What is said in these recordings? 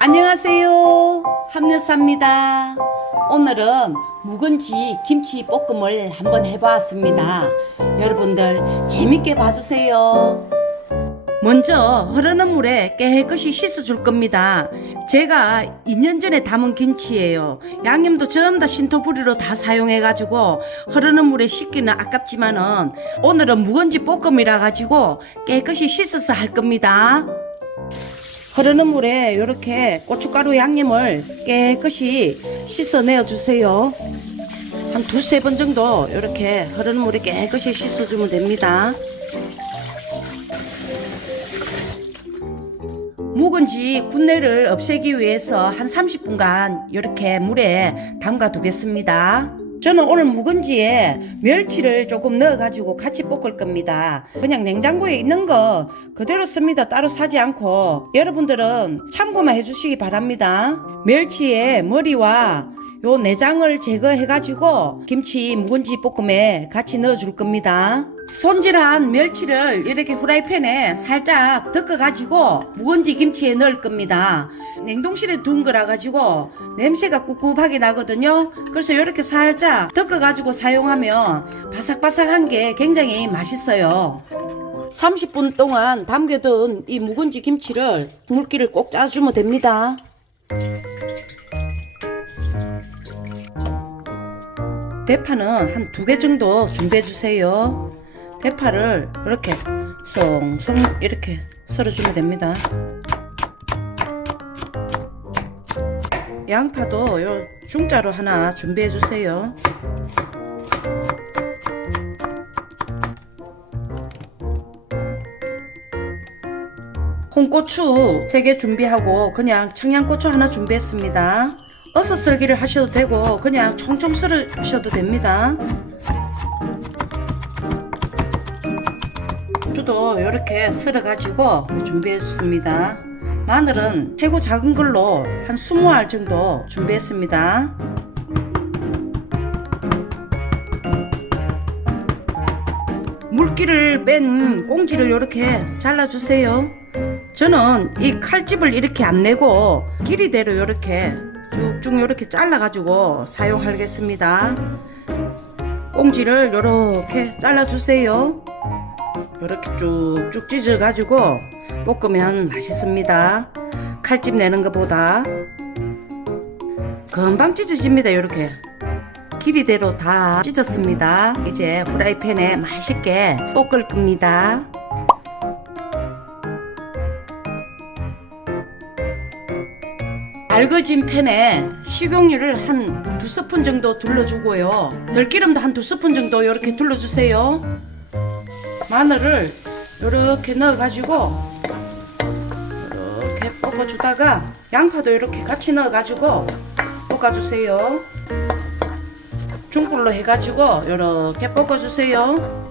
안녕하세요, 함여사입니다. 오늘은 묵은지 김치 볶음을 한번 해보았습니다. 여러분들 재밌게 봐주세요. 먼저 흐르는 물에 깨끗이 씻어줄 겁니다. 제가 2년 전에 담은 김치예요. 양념도 전부 다 신토부리로 다 사용해가지고 흐르는 물에 씻기는 아깝지만은 오늘은 묵은지 볶음이라 가지고 깨끗이 씻어서 할 겁니다. 흐르는 물에 이렇게 고춧가루 양념을 깨끗이 씻어내어 주세요. 한 두세 번 정도 이렇게 흐르는 물에 깨끗이 씻어주면 됩니다. 묵은지 군내를 없애기 위해서 한 30분간 이렇게 물에 담가 두겠습니다. 저는 오늘 묵은지에 멸치를 조금 넣어가지고 같이 볶을 겁니다. 그냥 냉장고에 있는 거 그대로 씁니다. 따로 사지 않고. 여러분들은 참고만 해주시기 바랍니다. 멸치의 머리와 요 내장을 제거해가지고 김치 묵은지 볶음에 같이 넣어줄 겁니다. 손질한 멸치를 이렇게 후라이팬에 살짝 덮어가지고 묵은지 김치에 넣을 겁니다. 냉동실에 둔 거라 가지고 냄새가 꿉꿉하게 나거든요. 그래서 이렇게 살짝 덮어가지고 사용하면 바삭바삭한 게 굉장히 맛있어요. 30분 동안 담겨둔 이 묵은지 김치를 물기를 꼭 짜주면 됩니다. 대파는 한 2개 정도 준비해 주세요. 대파를 이렇게 송송 이렇게 썰어주면 됩니다. 양파도 요 중짜로 하나 준비해 주세요. 홍고추 3개 준비하고 그냥 청양고추 하나 준비했습니다. 어슷 썰기를 하셔도 되고 그냥 총총 썰으셔도 됩니다. 고추도 이렇게 썰어 가지고 준비했습니다. 마늘은 태고 작은 걸로 한 20알 정도 준비했습니다. 물기를 뺀 꽁지를 이렇게 잘라주세요. 저는 이 칼집을 이렇게 안 내고 길이대로 이렇게 쭉쭉 이렇게 잘라가지고 사용하겠습니다. 꽁지를 이렇게 잘라주세요. 이렇게 쭉쭉 찢어가지고 볶으면 맛있습니다. 칼집 내는 것보다 금방 찢어집니다. 이렇게 길이대로 다 찢었습니다. 이제 프라이팬에 맛있게 볶을 겁니다. 달궈진 팬에 식용유를 한 2스푼 정도 둘러주고요. 들기름도 한 2스푼 정도 이렇게 둘러주세요. 마늘을 이렇게 넣어가지고 이렇게 볶아주다가 양파도 이렇게 같이 넣어가지고 볶아주세요. 중불로 해가지고 이렇게 볶아주세요.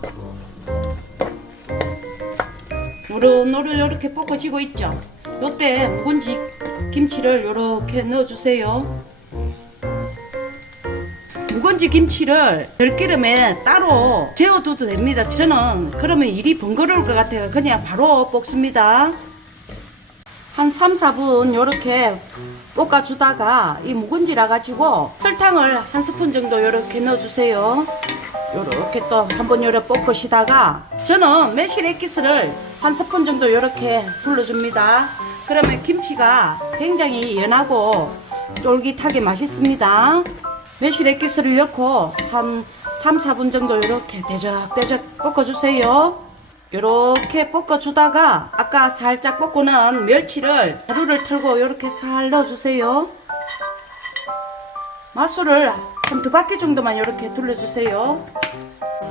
노릇노릇 이렇게 볶아지고 있죠. 요때 묵은지 김치를 이렇게 넣어주세요. 묵은지 김치를 들기름에 따로 재워둬도 됩니다. 저는 그러면 일이 번거로울 것 같아요. 그냥 바로 볶습니다. 한 3-4분 이렇게 볶아주다가 이 묵은지라 가지고 설탕을 한 스푼 정도 이렇게 넣어주세요. 이렇게 또 한번 이렇게 볶으시다가 저는 매실 액기스를 한 스푼 정도 이렇게 둘러줍니다. 그러면 김치가 굉장히 연하고 쫄깃하게 맛있습니다. 매실 액기스를 넣고 한 3-4분 정도 이렇게 대적대적 볶아주세요. 이렇게 볶아주다가 아까 살짝 볶고는 멸치를 가루를 틀고 이렇게 살 넣어주세요. 맛술을 한 2바퀴 정도만 이렇게 둘러주세요.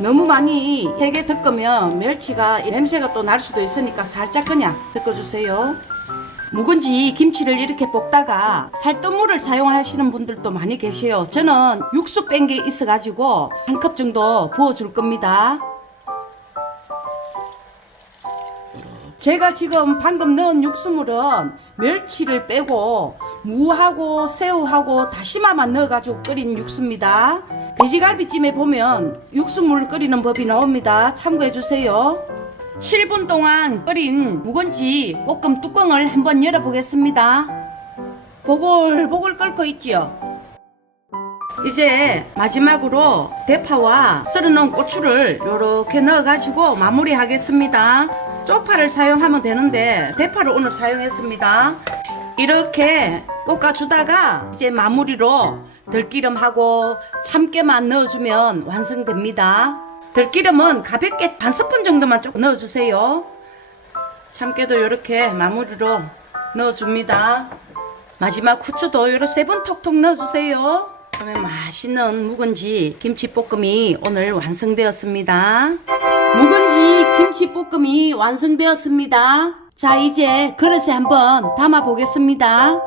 너무 많이 세게 덮으면 멸치가 냄새가 또 날 수도 있으니까 살짝 그냥 덮어주세요. 묵은지 김치를 이렇게 볶다가 살뜨물을 사용하시는 분들도 많이 계세요. 저는 육수 뺀 게 있어가지고 한 컵 정도 부어줄 겁니다. 제가 지금 방금 넣은 육수물은 멸치를 빼고 무하고 새우하고 다시마만 넣어가지고 끓인 육수입니다. 돼지갈비찜에 보면 육수물 끓이는 법이 나옵니다. 참고해주세요. 7분 동안 끓인 묵은지 볶음 뚜껑을 한번 열어보겠습니다. 보글보글 끓고 있지요. 이제 마지막으로 대파와 썰어놓은 고추를 요렇게 넣어가지고 마무리하겠습니다. 쪽파를 사용하면 되는데 대파를 오늘 사용했습니다. 이렇게 볶아주다가 이제 마무리로 들기름하고 참깨만 넣어주면 완성됩니다. 들기름은 가볍게 반 스푼 정도만 조금 넣어주세요. 참깨도 이렇게 마무리로 넣어줍니다. 마지막 후추도 이렇게 3번 톡톡 넣어주세요. 그러면 맛있는 묵은지 김치볶음이 오늘 완성되었습니다. 묵은지 김치볶음이 완성되었습니다. 자, 이제 그릇에 한번 담아 보겠습니다.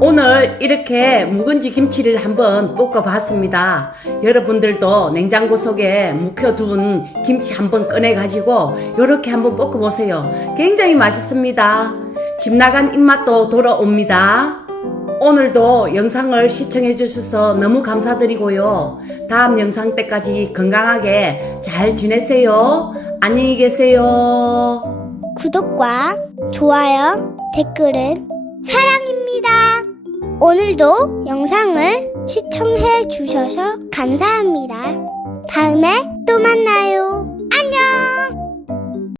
오늘 이렇게 묵은지 김치를 한번 볶아봤습니다. 여러분들도 냉장고 속에 묵혀둔 김치 한번 꺼내가지고 이렇게 한번 볶아보세요. 굉장히 맛있습니다. 집 나간 입맛도 돌아옵니다. 오늘도 영상을 시청해주셔서 너무 감사드리고요. 다음 영상 때까지 건강하게 잘 지내세요. 안녕히 계세요. 구독과 좋아요, 댓글은 사랑입니다. 오늘도 영상을 시청해 주셔서 감사합니다. 다음에 또 만나요.